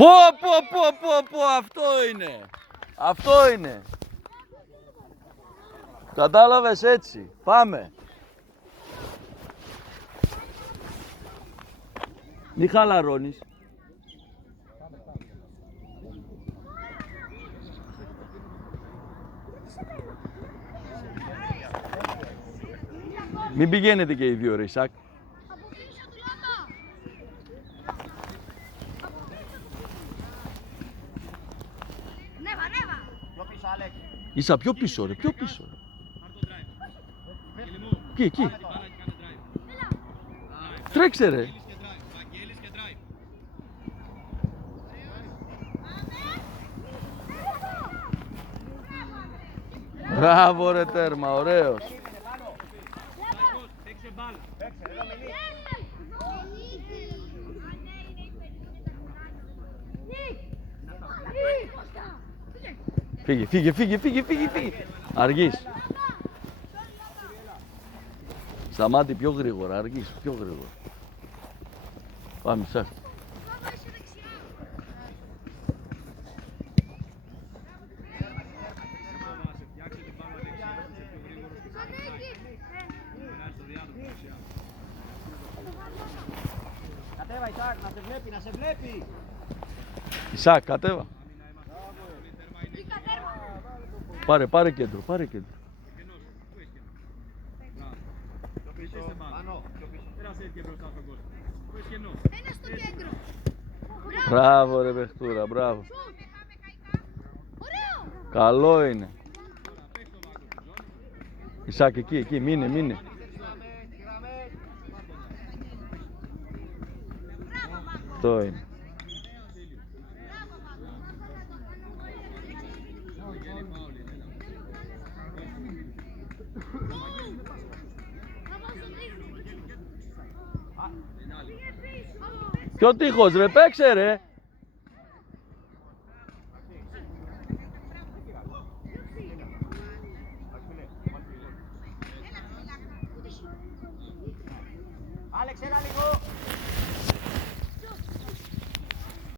Πω, αυτό είναι. Αυτό είναι. Κατάλαβες, έτσι. Πάμε. Μη χαλαρώνεις. Μην πηγαίνετε και οι δύο ρε Ισάκ. Ίσα πιο πίσω ρε, πιο πίσω ρε. Εκεί. Τρέξε ρε. Μπράβο ρε τέρμα, ωραίος. Φύγε. Αργείς. Σταμάτη πιο γρήγορα, αργείς πιο γρήγορα. Πάμε Ισάκ. Κατέβα Ισάκ, να σε βλέπει. Ισάκ, κατέβα. Πάρε κέντρο. Ένα στο κέντρο. Μπράβο ρε παιχτούρα, μπράβο. Καλό είναι. Ισάκ, εκεί, μείνε. Αυτό είναι. Ποιο τείχος ρε, παίξε ρε. Άλεξ, έλα λίγο.